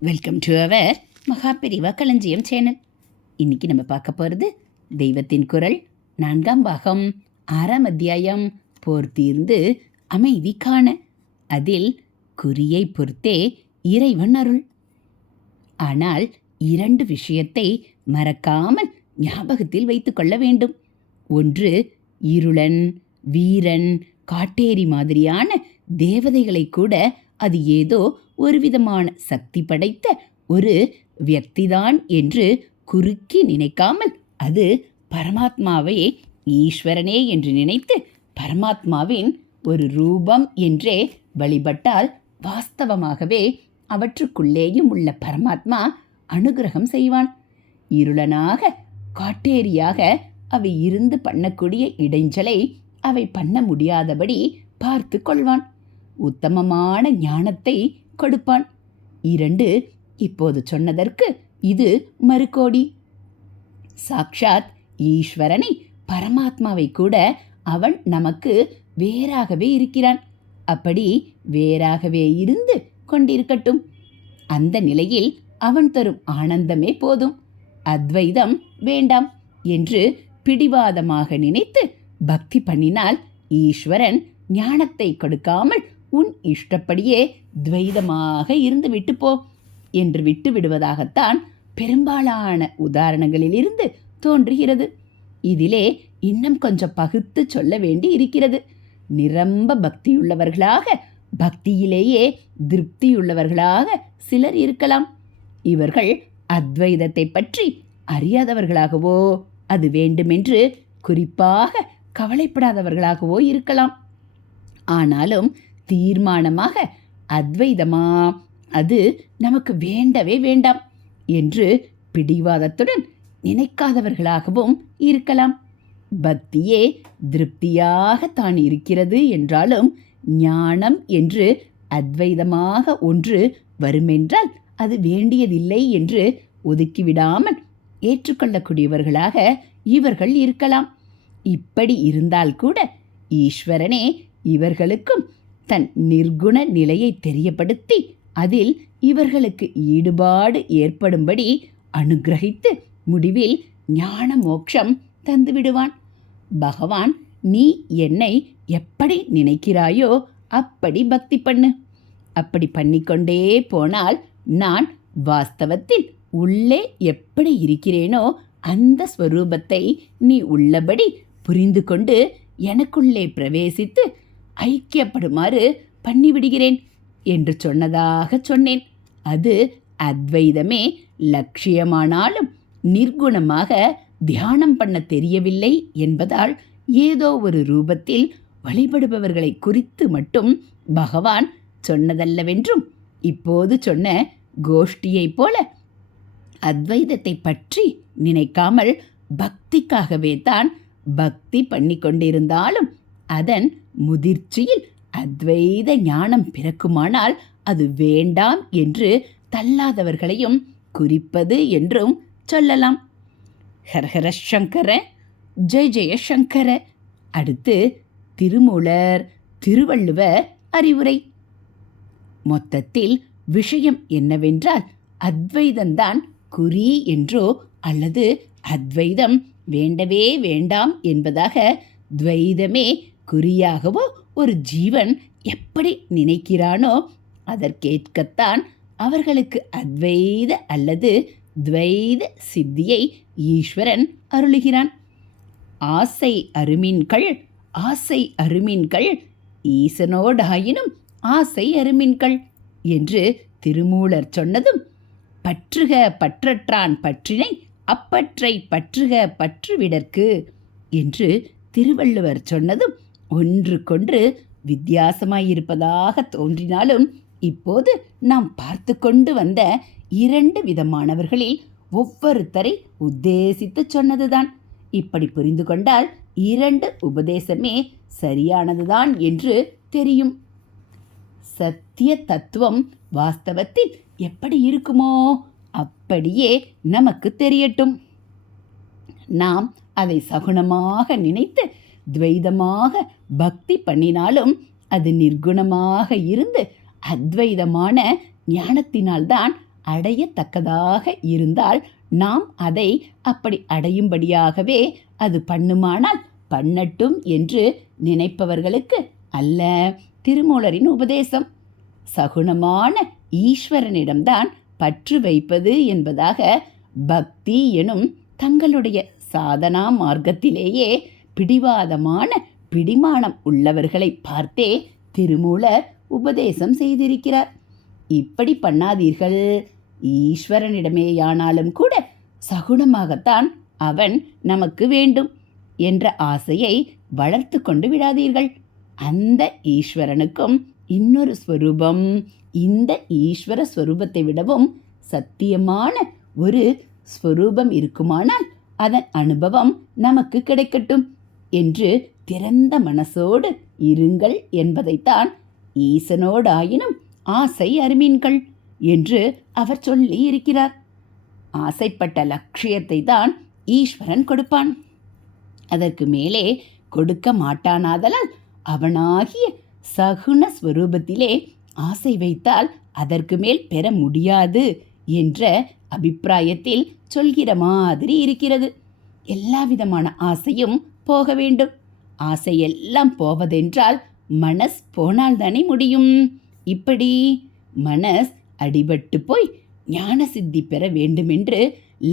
Welcome to our Maha Periyava களஞ்சியம் channel இன்னைக்கு நம்ம பார்க்க போகிறது தெய்வத்தின் குரல். நான்காம் பாகம் ஆறாம் அத்தியாயம் போர் தீர்ந்து அமைதி காண. அதில் குறியை பொறுத்தே இறைவன் அருள். ஆனால் இரண்டு விஷயத்தை மறக்காமல் ஞாபகத்தில் வைத்துக்கொள்ள வேண்டும். ஒன்று இருளன் வீரன் காட்டேரி மாதிரியான தேவதைகளை கூட அது ஏதோ ஒரு விதமான சக்தி படைத்த ஒரு வியக்திதான் என்று குறுக்கி நினைக்காமல் அது பரமாத்மாவை ஈஸ்வரனே என்று நினைத்து பரமாத்மாவின் ஒரு ரூபம் என்றே வழிபட்டால் வாஸ்தவமாகவே அவற்றுக்குள்ளேயும் உள்ள பரமாத்மா அனுகிரகம் செய்வான். இருளனாக காட்டேரியாக அவை இருந்து பண்ணக்கூடிய இடைஞ்சலை அவை பண்ண முடியாதபடி பார்த்து கொள்வான். உத்தமமான ஞானத்தை கொடுப்பான். இரண்டு இப்போது சொன்னதற்கு இது மறுகோடி சாக்ஷாத் ஈஸ்வரனை பரமாத்மாவை கூட அவன் நமக்கு வேறாகவே இருக்கிறான். அப்படி வேறாகவே இருந்து கொண்டிருக்கட்டும். அந்த நிலையில் அவன் தரும் ஆனந்தமே போதும். அத்வைதம் வேண்டாம் என்று பிடிவாதமாக நினைத்து பக்தி பண்ணினால் ஈஸ்வரன் ஞானத்தை கொடுக்காமல் உன் இஷ்டப்படியே துவைதமாக இருந்து விட்டுப்போ போ என்று விட்டு விடுவதாகத்தான் பெரும்பாலான உதாரணங்களிலிருந்து தோன்றுகிறது. இதிலே இன்னும் கொஞ்சம் பகுத்து சொல்ல வேண்டி இருக்கிறது. நிரம்ப பக்தியுள்ளவர்களாக பக்தியிலேயே திருப்தியுள்ளவர்களாக சிலர் இருக்கலாம். இவர்கள் அத்வைதத்தை பற்றி அறியாதவர்களாகவோ அது வேண்டுமென்று குறிப்பாக கவலைப்படாதவர்களாகவோ இருக்கலாம். ஆனாலும் தீர்மானமாக அத்வைதமா அது நமக்கு வேண்டவே வேண்டாம் என்று பிடிவாதத்துடன் நினைக்காதவர்களாகவும் இருக்கலாம். பக்தியே திருப்தியாக தான் இருக்கிறது என்றாலும் ஞானம் என்று அத்வைதமாக ஒன்று வருமென்றால் அது வேண்டியதில்லை என்று ஒதுக்கிவிடாமல் ஏற்றுக்கொள்ளக்கூடியவர்களாக இவர்கள் இருக்கலாம். இப்படி இருந்தால் கூட ஈஸ்வரனே இவர்களுக்கும் தன் நிர்குண நிலையை தெரியப்படுத்தி அதில் இவர்களுக்கு ஈடுபாடு ஏற்படும்படி அனுகிரகித்து முடிவில் ஞான மோட்சம் தந்துவிடுவான் பகவான் நீ என்னை எப்படி நினைக்கிறாயோ அப்படி பக்தி பண்ணு. அப்படி பண்ணிக்கொண்டே போனால் நான் வாஸ்தவத்தில் உள்ளே எப்படி இருக்கிறேனோ அந்த ஸ்வரூபத்தை நீ உள்ளபடி புரிந்து கொண்டு எனக்குள்ளே பிரவேசித்து ஐக்கியப்படுமாறு பண்ணிவிடுகிறேன் என்று சொன்னதாக சொன்னேன். அது அத்வைதமே லட்சியமானாலும் நிர்குணமாக தியானம் பண்ண தெரியவில்லை என்பதால் ஏதோ ஒரு ரூபத்தில் வழிபடுபவர்களை குறித்து மட்டும் பகவான் சொன்னதல்லவென்றும் இப்போது சொன்ன கோஷ்டியைப் போல அத்வைதத்தை பற்றி நினைக்காமல் பக்திக்காகவே தான் பக்தி பண்ணி கொண்டிருந்தாலும் அதன் முதிர்ச்சியில் அத்வைத ஞானம் பிறக்குமானால் அது வேண்டாம் என்று தள்ளாதவர்களையும் குறிப்பது என்றும் சொல்லலாம். ஹரஹர சங்கர ஜெய ஜெய சங்கர. அடுத்து திருமூலர் திருவள்ளுவர் அறிவுரை. மொத்தத்தில் விஷயம் என்னவென்றால் அத்வைதம்தான் குறி என்றோ அல்லது அத்வைதம் வேண்டவே வேண்டாம் என்பதாக துவைதமே குறியாகவோ ஒரு ஜீவன் எப்படி நினைக்கிறானோ அதற்கேற்கத்தான் அவர்களுக்கு அத்வைத அல்லது துவைத சித்தியை ஈஸ்வரன் அருளுகிறான். ஆசை அருமின்கள் ஆசை அருமின்கள் ஈசனோடாயினும் ஆசை அருமின்கள் என்று திருமூலர் சொன்னதும் பற்றுக பற்றற்றான் பற்றினை அப்பற்றை பற்றுக பற்றுவிடற்கு என்று திருவள்ளுவர் சொன்னதும் ஒன்றுக்கொன்று வித்தியாசமாயிருப்பதாக தோன்றினாலும் இப்போது நாம் பார்த்து கொண்டு வந்த இரண்டு விதமானவர்களில் ஒவ்வொருத்தரை உத்தேசித்து சொன்னதுதான். இப்படி புரிந்து கொண்டால் இரண்டு உபதேசமே சரியானதுதான் என்று தெரியும். சத்திய தத்துவம் வாஸ்தவத்தில் எப்படி இருக்குமோ அப்படியே நமக்கு தெரியட்டும். நாம் அதை சகுனமாக நினைத்து துவைதமாக பக்தி பண்ணினாலும் அது நிர்குணமாக இருந்து அத்வைதமான ஞானத்தினால்தான் அடையத்தக்கதாக இருந்தால் நாம் அதை அப்படி அடையும்படியாகவே அது பண்ணுமானால் பண்ணட்டும் என்று நினைப்பவர்களுக்கு அல்ல. திருமூலரின் உபதேசம் சகுனமான ஈஸ்வரனிடம்தான் பற்று வைப்பது என்பதாக பக்தி எனும் தங்களுடைய சாதனா மார்க்கத்திலேயே பிடிவாதமான பிடிமானம் உள்ளவர்களை பார்த்தே திருமூலர் உபதேசம் செய்திருக்கிறார். இப்படி பண்ணாதீர்கள். ஈஸ்வரனிடமேயானாலும் கூட சகுனமாகத்தான் அவன் நமக்கு வேண்டும் என்ற ஆசையை வளர்த்து கொண்டு விடாதீர்கள். அந்த ஈஸ்வரனுக்கும் இன்னொரு ஸ்வரூபம் இந்த ஈஸ்வர ஸ்வரூபத்தை விடவும் சத்தியமான ஒரு ஸ்வரூபம் இருக்குமானால் அதன் அனுபவம் நமக்கு கிடைக்கட்டும். என்று திறந்த மனசோடு இருங்கள் என்பதைத்தான் ஈசனோடாயினும் ஆசை அருமீன்கள் என்று அவர் சொல்லி இருக்கிறார் ஆசைப்பட்ட லட்சியத்தை தான் ஈஸ்வரன் கொடுப்பான். அதற்கு மேலே கொடுக்க மாட்டானாதலால் அவனாகிய சகுன ஸ்வரூபத்திலே ஆசை வைத்தால் அதற்கு மேல் பெற முடியாது என்ற அபிப்பிராயத்தில் சொல்கிற மாதிரி இருக்கிறது. எல்லா விதமான ஆசையும் போக வேண்டும். ஆசையெல்லாம் போவதென்றால் மனஸ் போனால்தானே முடியும். இப்படி மனஸ் அடிபட்டு போய் ஞான சித்தி பெற வேண்டுமென்று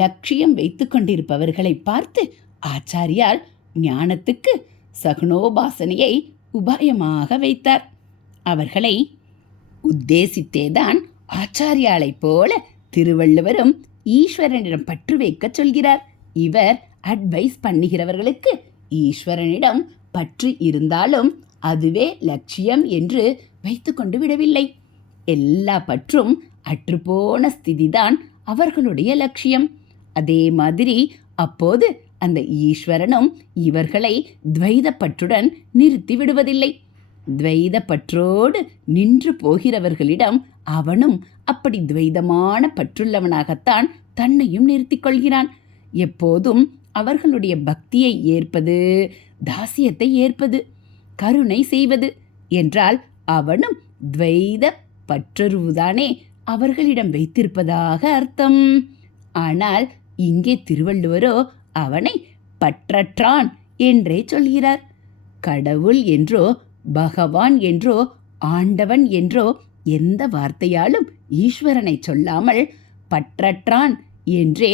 லட்சியம் வைத்து கொண்டிருப்பவர்களை பார்த்து ஆச்சாரியால் ஞானத்துக்கு சகுனோபாசனையை உபாயமாக வைத்தார். அவர்களை உத்தேசித்தேதான் ஆச்சாரியாலைப் போல திருவள்ளுவரும் ஈஸ்வரனிடம் பற்று வைக்கச் சொல்கிறார். இவர் அட்வைஸ் பண்ணுகிறவர்களுக்கு ஈஸ்வரனிடம் பற்று இருந்தாலும் அதுவே லட்சியம் என்று வைத்துக்கொண்டு விடவில்லை. எல்லா பற்றும் அற்றுப்போன ஸ்திதிதான் அவர்களுடைய லட்சியம். அதே மாதிரி அப்போது அந்த ஈஸ்வரனும் இவர்களை துவைதப்பற்றுடன் நிறுத்தி விடுவதில்லை. துவைதப்பற்றோடு நின்று போகிறவர்களிடம் அவனும் அப்படி துவைதமான பற்றுள்ளவனாகத்தான் தன்னையும் நிறுத்திக் கொள்கிறான். எப்போதும் அவர்களுடைய பக்தியை ஏற்பது தாசியத்தை ஏற்பது கருணை செய்வது என்றால் அவனும் துவைத பற்றருவுதானே அவர்களிடம் வைத்திருப்பதாக அர்த்தம். ஆனால் இங்கே திருவள்ளுவரோ அவனை பற்றற்றான் என்றே சொல்கிறார். கடவுள் என்றோ பகவான் என்றோ ஆண்டவன் என்றோ எந்த வார்த்தையாலும் ஈஸ்வரனை சொல்லாமல் பற்றற்றான் என்றே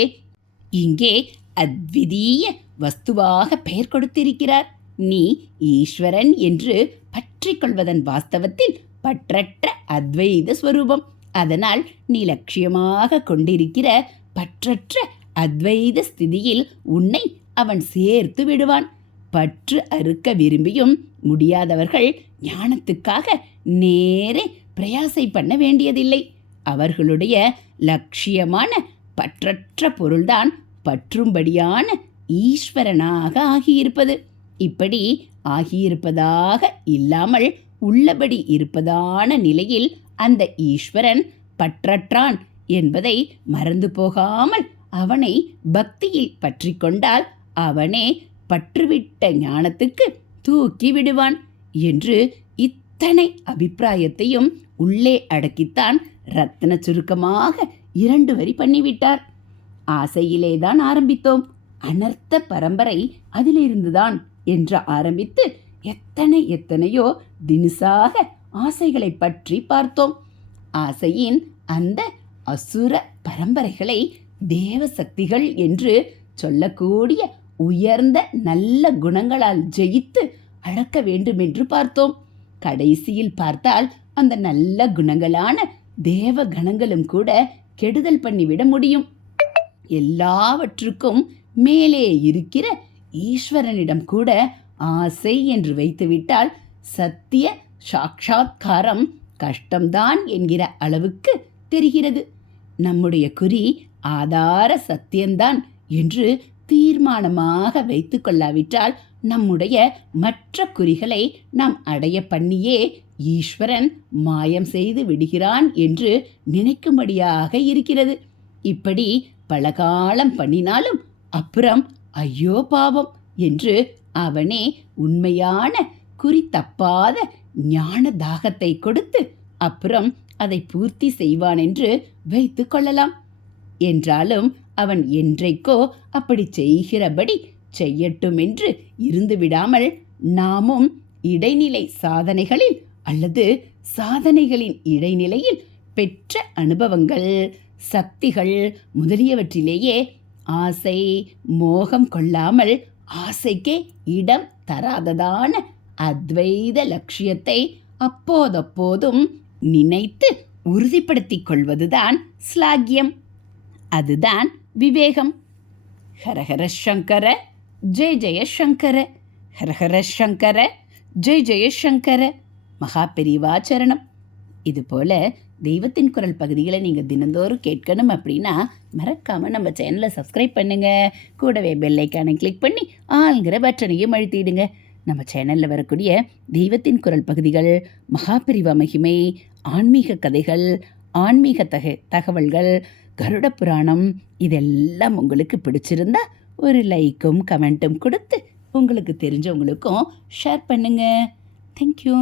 இங்கே அத்விதீய வஸ்துவாக பெயர் கொடுத்திருக்கிறார். நீ ஈஸ்வரன் என்று பற்றி கொள்வதன் வாஸ்தவத்தில் பற்றற்ற அத்வைத ஸ்வரூபம். அதனால் நீ லட்சியமாக கொண்டிருக்கிற பற்றற்ற அத்வைத ஸ்திதியில் உன்னை அவன் சேர்த்து விடுவான். பற்று அறுக்க விரும்பியும் முடியாதவர்கள் ஞானத்துக்காக நேரே பிரயாசை பண்ண வேண்டியதில்லை. அவர்களுடைய லட்சியமான பற்றற்ற பொருள்தான் பற்றும்படியான ஈஸ்வரனாக ஆகியிருப்பது. இப்படி ஆகியிருப்பதாக இல்லாமல் உள்ளபடி இருப்பதான நிலையில் அந்த ஈஸ்வரன் பற்றற்றான் என்பதை மறந்து போகாமல் அவனை பக்தியில் பற்றி கொண்டால் அவனே பற்றுவிட்ட ஞானத்துக்கு தூக்கி விடுவான் என்று இத்தனை அபிப்பிராயத்தையும் உள்ளே அடக்கித்தான் ரத்ன சுருக்கமாக இரண்டு வரி பண்ணிவிட்டார். ஆசையிலேதான் ஆரம்பித்தோம். அனர்த்த பரம்பரை அதிலிருந்துதான் என்று ஆரம்பித்து எத்தனை எத்தனையோ தினுசாக ஆசைகளை பற்றி பார்த்தோம். ஆசையின் அந்த அசுர பரம்பரைகளை தேவ சக்திகள் என்று சொல்லக்கூடிய உயர்ந்த நல்ல குணங்களால் ஜெயித்து அழக்க வேண்டும் என்று பார்த்தோம். கடைசியில் பார்த்தால் அந்த நல்ல குணங்களான தேவ கணங்களும் கூட கெடுதல் பண்ணிவிட முடியும். எல்லாவற்றுக்கும் மேலே இருக்கிற ஈஸ்வரனிடம் கூட ஆசை என்று வைத்துவிட்டால் சத்திய சாட்சா்காரம் கஷ்டம்தான் என்கிற அளவுக்கு தெரிகிறது. நம்முடைய குறி ஆதார சத்தியம்தான் என்று தீர்மானமாக வைத்து கொள்ளாவிட்டால் நம்முடைய மற்ற குறிகளை நாம் அடைய பண்ணியே ஈஸ்வரன் மாயம் செய்து விடுகிறான் என்று நினைக்கும்படியாக இருக்கிறது. இப்படி பலகாலம் பண்ணினாலும் அப்புறம் ஐயோ பாவம் என்று அவனே உண்மையான குறி தப்பாத ஞான தாகத்தை கொடுத்து அப்புறம் அதை பூர்த்தி செய்வான் என்று வைத்து கொள்ளலாம். என்றாலும் அவன் என்றைக்கோ அப்படி செய்கிறபடி செய்யட்டும் என்று இருந்துவிடாமல் நாமும் இடைநிலை சாதனைகளில் அல்லது சாதனைகளின் இடைநிலையில் பெற்ற அனுபவங்கள் சக்திகள் முதலியவற்றிலேயே ஆசை மோகம் கொள்ளாமல் ஆசைக்கே இடம் தராததான அத்வைத லட்சியத்தை அப்போதப்போதும் நினைத்து உறுதிப்படுத்திக் கொள்வதுதான் ஸ்லாகியம். அதுதான் விவேகம். ஹரஹர சங்கர ஜெய ஜெயசங்கர ஹரஹர சங்கர ஜெய ஜெயசங்கர மகா பெரிவாச்சரணம் இதுபோல் தெய்வத்தின் குரல் பகுதிகளை நீங்கள் தினந்தோறும் கேட்கணும் அப்படின்னா மறக்காமல் நம்ம சேனலை சப்ஸ்கிரைப் பண்ணுங்கள் கூடவே பெல்லைக்கானை கிளிக் பண்ணி ஆளுங்கிற பட்டனையும் அழுத்திடுங்க. நம்ம சேனலில் வரக்கூடிய தெய்வத்தின் குரல் பகுதிகள் மகாபிரிவ மகிமை ஆன்மீக கதைகள் ஆன்மீக தக தகவல்கள் கருட புராணம் இதெல்லாம் உங்களுக்கு பிடிச்சிருந்தா ஒரு லைக்கும் கமெண்ட்டும் கொடுத்து உங்களுக்கு தெரிஞ்சவங்களுக்கும் ஷேர் பண்ணுங்கள் தேங்க்யூ